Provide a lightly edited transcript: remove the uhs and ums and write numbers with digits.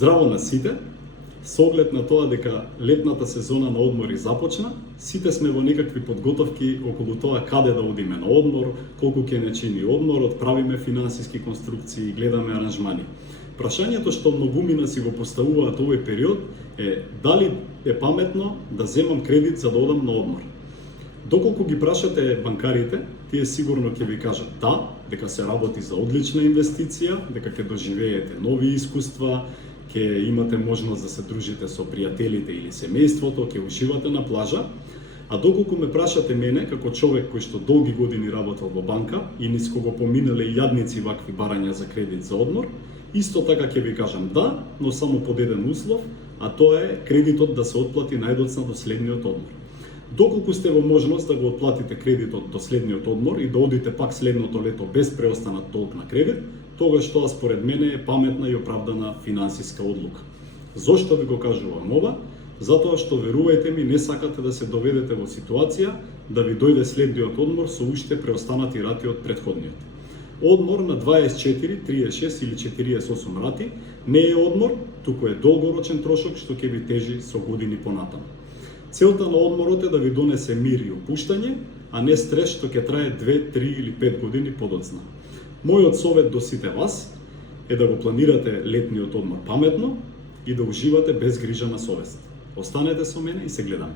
Здраво на сите, со оглед на тоа дека летната сезона на одмори започна, сите сме во некакви подготовки околу тоа каде да одиме на одмор, колку ќе не чини одморот, правиме финансиски конструкции, гледаме аранжмани. Прашањето што многумина си го поставуваат овој период е дали е паметно да земам кредит за да одам на одмор. Доколку ги прашате банкарите, тие сигурно ќе ви кажат да, дека се работи за одлична инвестиција, дека ќе доживеете нови искуства, ќе имате можност да се дружите со пријателите или семејството, ќе уживате на плажа. А доколку ме прашате мене, како човек кој што долги години работел во банка и низ кого поминале јадници вакви барања за кредит за одмор, исто така ќе ви кажам да, но само под еден услов, а тоа е кредитот да се отплати најдоцна до следниот одмор. Доколку сте во можност да го отплатите кредитот до следниот одмор и да одите пак следното лето без преостанат долг на кредит, тогаш тоа според мене е паметна и оправдана финансиска одлука. Зошто ви го кажувам ова? Затоа што, верувајте ми, не сакате да се доведете во ситуација да ви дојде следниот одмор со уште преостанати рати од претходниот. Одмор на 24, 36 или 48 рати не е одмор, туку е долгорочен трошок што ќе ви тежи со години понатаму. Целта на одморот е да ви донесе мир и опуштање, а не стрес што ќе трае 2, 3 или 5 години подоцна. Мојот совет до сите вас е да го планирате летниот одмор паметно и да уживате без грижа на совест. Останете со мене и се гледаме.